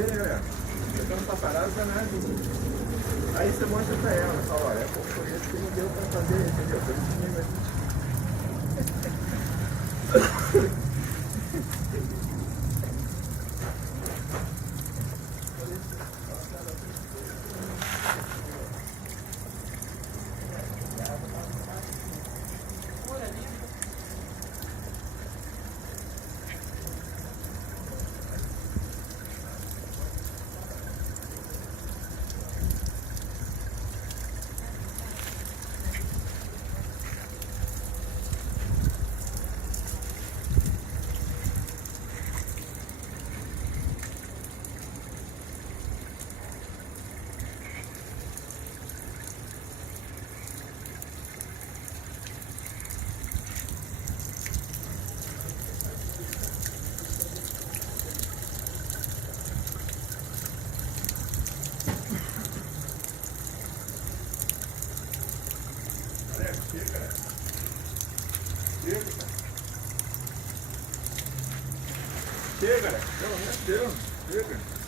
ver, né, galera? Você não tá parado pra nada. Aí você mostra pra ela, fala, olha, foi isso que não deu pra fazer, entendeu? Foi isso mesmo, Chega, né? Pelo menos deu. Chega.